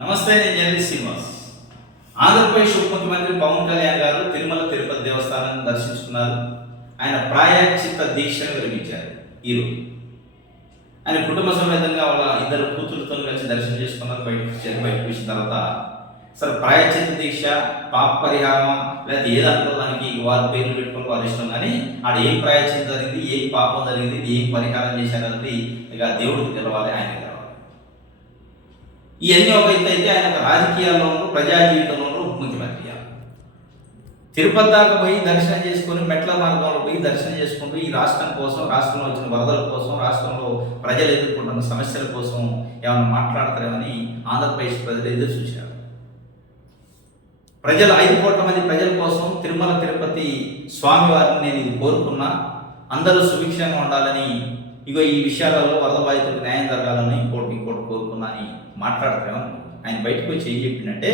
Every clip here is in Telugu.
నమస్తే, నేను జర్నలిస్ట్ శ్రీనివాస్. ఆంధ్రప్రదేశ్ ఉప ముఖ్యమంత్రి పవన్ కళ్యాణ్ గారు తిరుమల తిరుపతి దేవస్థానాన్ని దర్శించుకున్నారు. ఆయన ప్రాయశ్చిత్త దీక్షను విరమించారు. ఈరోజు ఆయన కుటుంబ సమేతంగా వాళ్ళ ఇద్దరు కూతురుతో కలిసి దర్శనం చేసుకున్నారు. బయటకు వచ్చిన తర్వాత సరే ప్రాయశ్చిత్త దీక్ష, పాప పరిహారం లేదా ఏదంటో దానికి వారి పేర్లు పెట్టుకుని వారి ఇష్టం, కానీ ఆడ ఏం ప్రాయశ్చిత్తం జరిగింది, ఏం పాపం జరిగింది, ఏం పరిహారం చేశారన్నది ఇక దేవుడికి తెలవాలి, ఆయన తెలవాలి. ఇవన్నీ ఒక ఎత్తు అయితే ఆయన రాజకీయాల్లోనూ ప్రజా జీవితంలోనూ ఉప ముఖ్యమంత్రి. తిరుపతి దాకా పోయి దర్శనం చేసుకొని మెట్ల మార్గంలో పోయి దర్శనం చేసుకుంటూ ఈ రాష్ట్రం కోసం, రాష్ట్రంలో వచ్చిన వరదల కోసం, రాష్ట్రంలో ప్రజలు ఎదుర్కొంటున్న సమస్యల కోసం ఏమైనా మాట్లాడతారేమని ఆంధ్రప్రదేశ్ ప్రజలు ఎదురు చూశారు. ప్రజలు 5 కోట్ల మంది ప్రజల కోసం తిరుమల తిరుపతి స్వామివారిని నేను ఇది కోరుకున్నా, అందరూ సుభిక్షంగా ఉండాలని, ఇగో ఈ విషయాలలో వరద బాధితులకు న్యాయం జరగాలని ఇంకోటి కోరుకున్నా అని మాట్లాడతాం. ఆయన బయటకు వచ్చి ఏం చెప్పిందంటే,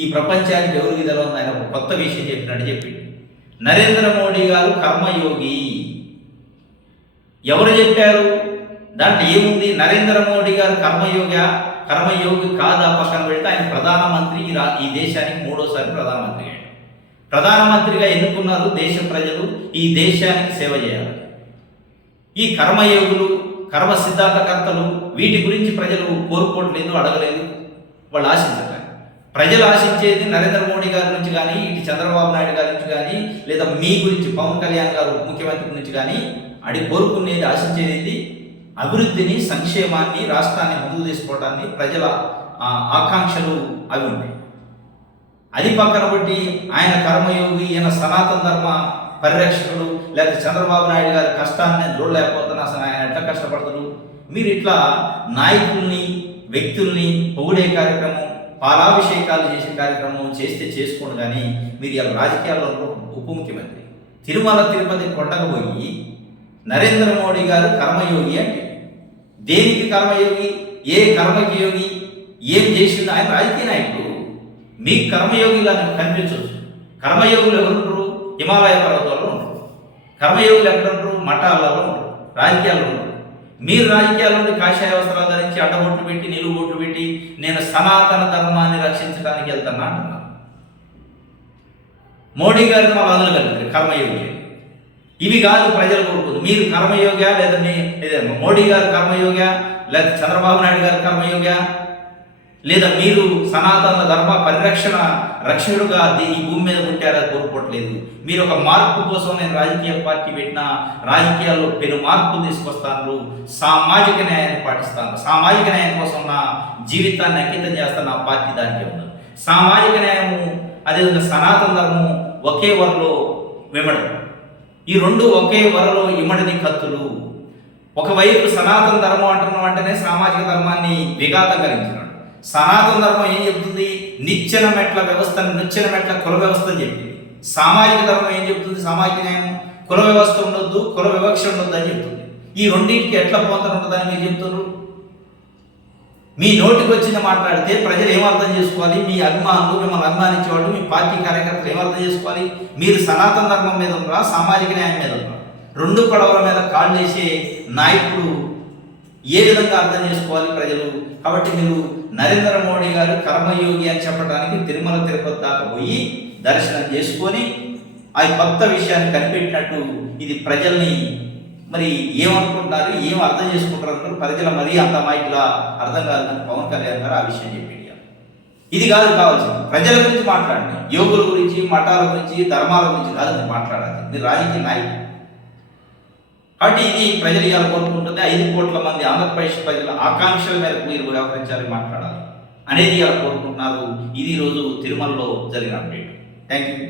ఈ ప్రపంచానికి ఎవరికి తెలవని ఆయన ఒక కొత్త విషయం చెప్పినట్టు చెప్పింది. నరేంద్ర మోడీ గారు కర్మయోగి. ఎవరు చెప్పారు? దాంట్లో ఏముంది? నరేంద్ర మోడీ గారు కర్మయోగి కాదా పక్కన పెడితే ఆయన ప్రధానమంత్రి, ఈ దేశానికి 3వసారి ప్రధానమంత్రి అయ్యాడు. ప్రధానమంత్రిగా ఎన్నుకున్నారు దేశ ప్రజలు, ఈ దేశానికి సేవ చేయాలి. ఈ కర్మయోగులు, కర్మ సిద్ధాంతకర్తలు, వీటి గురించి ప్రజలు కోరుకోవట్లేదు, అడగలేదు, వాళ్ళు ఆశించట్లేదు. ప్రజలు ఆశించేది నరేంద్ర మోడీ గారి నుంచి కానీ, ఇటు చంద్రబాబు నాయుడు గారి నుంచి కానీ, లేదా మీ గురించి పవన్ కళ్యాణ్ గారు ముఖ్యమంత్రి నుంచి కానీ కోరుకునేది, ఆశించేది అభివృద్ధిని, సంక్షేమాన్ని, రాష్ట్రాన్ని ముందుకు తీసుకోవడాన్ని, ప్రజల ఆకాంక్షలు అవి ఉంటాయి. అది పక్కన బట్టి ఆయన కర్మయోగి, ఈయన సనాతన ధర్మ పరిరక్షకుడు, లేకపోతే చంద్రబాబు నాయుడు గారి కష్టాన్ని చూడలేకపోతున్నా, అసలు ఆయన ఎట్లా కష్టపడతారు? మీరు ఇట్లా నాయకుల్ని, వ్యక్తుల్ని పొగిడే కార్యక్రమం, పాలాభిషేకాలు చేసే కార్యక్రమం చేస్తే చేసుకోండి, కానీ మీరు ఇలా రాజకీయాల్లో ఉప ముఖ్యమంత్రి తిరుమల తిరుపతి కొండకు పోయి నరేంద్ర మోడీ గారు కర్మయోగి అంటే దేనికి కర్మయోగి? ఏ కర్మకి యోగి? ఏం చేసింది? ఆయన రాజకీయ నాయకుడు. మీకు కర్మయోగిలా కనిపించవచ్చు. కర్మయోగులు ఎవరుంటారు? హిమాలయ పర్వతాల్లో ఉంటారు. కర్మయోగులు ఎక్కడ ఉంటారు? మఠాలలో ఉంటారు, రాజకీయాల్లో ఉంటారు. మీరు రాజకీయాల్లో ఉండి కాషాయ వస్త్రాలు ధరించి అడ్డబొట్లు పెట్టి, నిలువుబొట్లు పెట్టి నేను సనాతన ధర్మాన్ని రక్షించడానికి వెళ్తున్నా అంటున్నాను. మోడీ గారిని వాళ్ళు అందులో కలిపారు కర్మయోగి. ఇవి కాదు ప్రజలు కోరుకుంది. మీరు కర్మయోగ్యా, లేదా మోడీ గారు కర్మయోగ్యా, లేదా చంద్రబాబు నాయుడు గారు కర్మయోగ్యా, లేదా మీరు సనాతన ధర్మ రక్షకుడుగా ఈ భూమి మీద పుట్టారా కోరుకోవట్లేదు. మీరు ఒక మార్పు కోసం నేను రాజకీయ పార్టీ పెట్టిన, రాజకీయాల్లో పెను మార్పులు తీసుకొస్తాను, సామాజిక న్యాయాన్ని పాటిస్తాను, సామాజిక న్యాయం కోసం నా జీవితాన్ని అంకితం చేస్తాను, నా పార్టీ దానికే ఉన్నది. సామాజిక న్యాయము, అదేవిధంగా సనాతన ధర్మము ఒకే వరలో విమడదు. ఈ రెండు ఒకే వరలో ఇమ్మడిని కత్తులు. ఒకవైపు సనాతన ధర్మం అంటున్నాం అంటేనే సామాజిక ధర్మాన్ని విఘాతం కలిగించినాడు. సనాతన ధర్మం ఏం చెప్తుంది? నిచ్చెన మెట్ల కుల వ్యవస్థ అని చెప్పింది. సామాజిక ధర్మం ఏం చెప్తుంది? సామాజిక న్యాయం, కుల వ్యవస్థ ఉండొద్దు, కుల వివక్ష ఉండొద్దు అని చెప్తుంది. ఈ రెండింటికి ఎట్లా పొందడం ఉంటుందని మీరు చెప్తున్నారు. మీ నోటికి వచ్చింది మాట్లాడితే ప్రజలు ఏమర్థం చేసుకోవాలి? మీ అభిమానులు, మిమ్మల్ని అభిమానించేవాళ్ళు, మీ పార్టీ కార్యకర్తలు ఏమర్థం చేసుకోవాలి? మీరు సనాతన ధర్మం మీద ఉన్నారా, సామాజిక న్యాయం మీద ఉన్నారా? 2 పడవల మీద కాళ్ళు వేసే నాయకుడు ఏ విధంగా అర్థం చేసుకోవాలి ప్రజలు? కాబట్టి మీరు నరేంద్ర మోడీ గారు కర్మయోగి అని చెప్పడానికి తిరుమల తిరుపతి దాకా పోయి దర్శనం చేసుకొని ఆ కొత్త విషయాన్ని కనిపెట్టినట్టు ఇది ప్రజల్ని మరి ఏమనుకుంటున్నారు, ఏం అర్థం చేసుకుంటారు? ప్రజల మరీ అంత మాయిలా అర్థం కాదని పవన్ కళ్యాణ్ గారు ఆ విషయం చెప్పాడు. ఇది కాదు కావాల్సింది, ప్రజల గురించి మాట్లాడండి. యోగుల గురించి, మఠాల గురించి, ధర్మాల గురించి కాదు మీరు మాట్లాడాలి. మీరు రాజకీయ నాయకులు. కాబట్టి ఇది ప్రజలు ఇవాళ కోరుకుంటుంది. 5 కోట్ల మంది ఆంధ్రప్రదేశ్ ప్రజల ఆకాంక్షల మేరకు మీరు వ్యవహరించాలి, మాట్లాడాలి అనేది ఇవాళ కోరుకుంటున్నారు. ఇది ఈరోజు తిరుమలలో జరిగిన అప్డేట్. Thank you.